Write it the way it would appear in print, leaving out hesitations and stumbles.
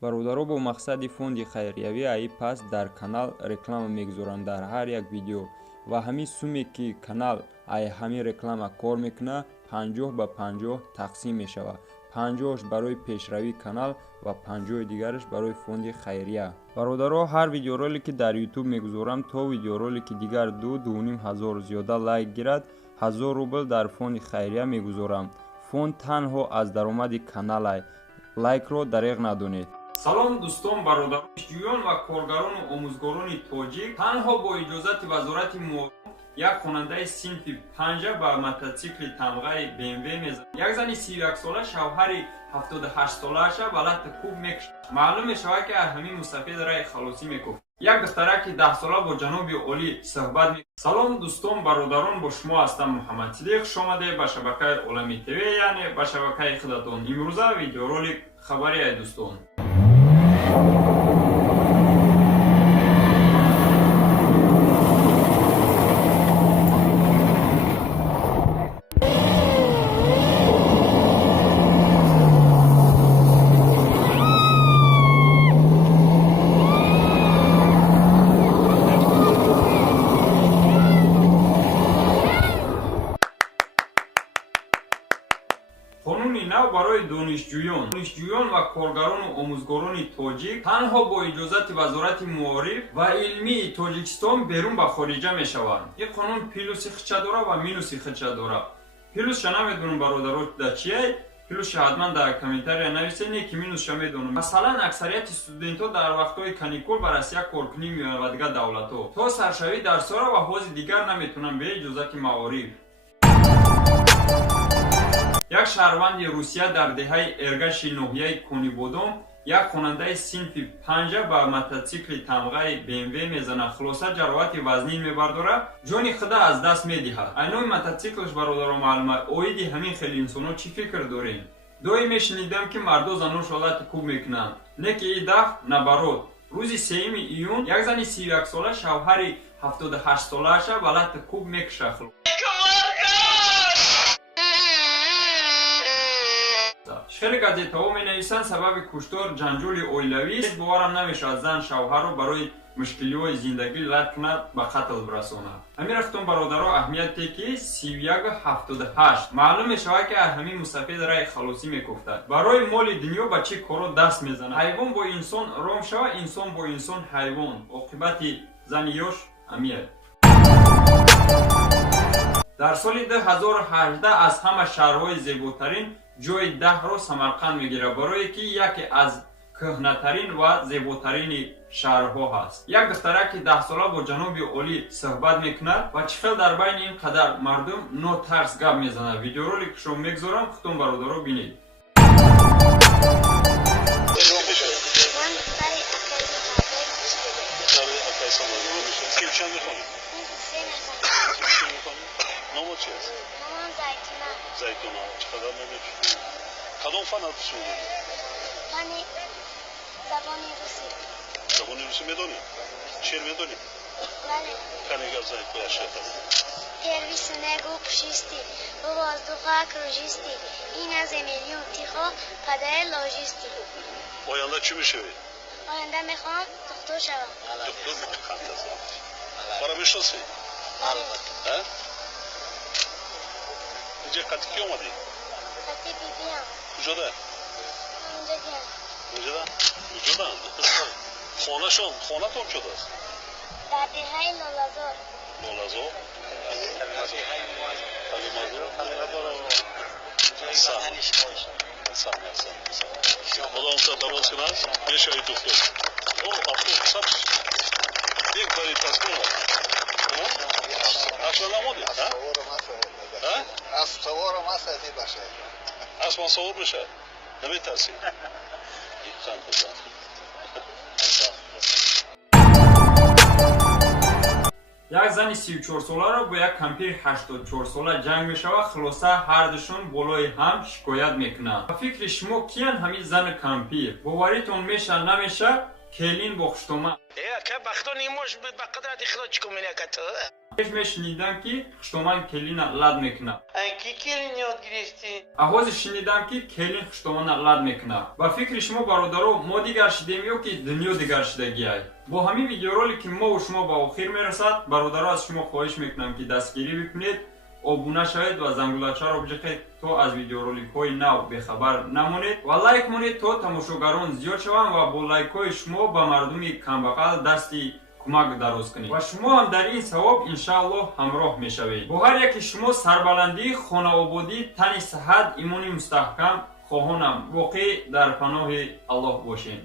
бародаро бо мақсади фонди хайриявӣ аи пас дар канал реклама мегузоранд дар ҳар як видео ва ҳамин суме ки канал аи ҳамин реклама кор мекунад 50 ба 50 тақсим мешавад. 50ш барои пешравии канал ва 50 дигараш барои фонди хайрия. бародаро, ҳар видеоролике дар YouTube мегузорам то видеоролики дигар 2-2.5 ҳазор зиёда лайк гирад 1000 рубл дар фонди хайрия мегузорам. фонд танҳо аз даромади канал ай. лайкро дареғ надонед. салом дӯстон, бародарон, ҷӯён ва коргарону омӯзгорони тоҷик, танҳо бо иҷозати вазорати муовин як хонандаи синфи 5 ба мототсикли тамғаи BMW мезанад. як зани 31 сола шавҳари 78 солааша балата куб мекушад. маълум мешавад ки аз ҳамин мусафед раи халосӣ мекуфад. як духтараки 10 сола бо ҷаноби олӣ суҳбат мекунад. салом дӯстон, бародарон, бо шумо ҳастам Муҳаммад Сидиқ. хуш омадед ба шабакаи Олами ТВ, яъне ба шабакаи худатон. имрӯза видеоролик хабари ай дӯстон. қонуни нав барои донишҷӯён ва коргарону омӯзгорони тоҷик танҳо бо иҷозати вазорати муориф ва илмии Тоҷикистон берун ба хориҷа мешаванд. ин қонун плюси хича дорад ва минуси хича дорад. плюсша намедонам бародаро да чияй, плюсша ҳатман дар комментария нависед, не ки минусша медонам. масалан аксарияти студентҳо дар вақтҳои каникул ба Россия коркунӣ меоянд ва дигар давлатҳо. то саршавии дарсҳоро ва ҳози дигар наметавонанд бе иҷозати маориф. як шаҳрванди Русия дар деҳаи Эргаши ноҳияи Конибодом як хонандаи синфи 5 ба мототсикли тамғаи BMW мезанад. хулоса ҷароҳати вазнин мебардорад, ҷони худа аз даст медиҳад. айноми мототсиклаш бародаро маълума оиди ҳамин хеле инсонҳо чӣ фикр дорем? доим мешунидам ки марду занон шодати куб мекунанд, не ки и дафъ набарот. рӯзи 3 июн як зани 31 сола шавҳари 78 солааша балата куб мекушад. хеле газетаҳо менависанд сабаби куштор ҷанҷоли оилавист. боварам намешавад зан шавҳарро барои мушкилиҳои зиндагӣ лат кунад, ба қатл расонад. ҳамин рахтон бародаро аҳамияте ки 3178 маълум мешавад ки аз ҳамин мусафед раи халосӣ мекуфтад. барои моли дунё ба чӣ коро даст мезанад. ҳайвон бо инсон ром шавад, инсон бо инсон ҳайвон. оқибати зани ёш ҳамият. дар соли 2018 аз ҳама шаҳрҳои зеботарин ҷои 10-ро Самарқанд мегирад, барое ки яке аз кӯҳнатарин ва зеботарини шаҳрҳо ҳаст. як духтараки 10 сола бо ҷаноби олӣ суҳбат мекунад ва чӣ хел дар байни ин қадар мардум нотарс гап мезанад. видеороликшро мегузорам, худтон бародаро бинед. زیتونا چقدر نمیشه؟ کدوم فن هستی شما؟ فنی زبانی روسی. زبانی روسی میدونی؟ شعر میدونی؟ بله. کنی گپ زنید که اشیاء هست. پرویس نگو پوشیستی، با بازدوخا کروژیستی، این از میلیون تیخو پدر لاژیستی. آینده چی میشوی؟ آینده میخوام دکتر شوم. دکتر میخوام. برای میشناسی؟ بله. اینجا قطعی کی اومدی؟ قطعی بیبی هم. کجاده؟ اونجا گیم. اونجا ده؟ اونجا ده؟ خانه تون کجا است؟ در دهه لالازار. لالازار؟ خدا اون سر دراز کنه است؟ میشه ای دکتر. افراد سبز. یک باری تصمیم اصلا نمودی؟ از سوارم هست ازی باشه اصلا سوار بشه نمی ترسی خند بزن як зани 34 соларо бо як кампири 84 сола ҷанг мешавад. хулоса ҳардушон болои ҳам шикоят мекунанд. ба фикри шумо киян ҳамин зани кампир? боваритон меша намеша келин бо хуштомад که بختان ایموش به قدرت خدا چکو مینکت мешнидам ки хуштомад келина лад мекуна. کی کلین یاد گرفتی؟ аҳози шинидам ки келин хуштомана лад мекуна. ба фикри шумо бародаро мо дигар шидем ё ки дунё дигар шидагиай. бо ҳамин видеоролик ки мо шумо ба охир мерасад, бародаро аз шумо хоҳиш мекунам ки дастгирӣ бикунед, обуна шавед ва зангулачаро биҷиқед то аз видеороликҳои нав бехабар намонед ва лайк монед то тамошогарон зиёд шаванд ва бо лайкҳои шумо ба мардуми камбағал дасти кӯмак дароз кунед ва шумо ҳам дар ин савоб иншааллоҳ ҳамроҳ мешавед. бо ҳар яке шумо сарбаландӣ, хонаободӣ, тани сиҳат, имони мустаҳкам хоҳонам. воқеъ дар паноҳи аллоҳ бошед.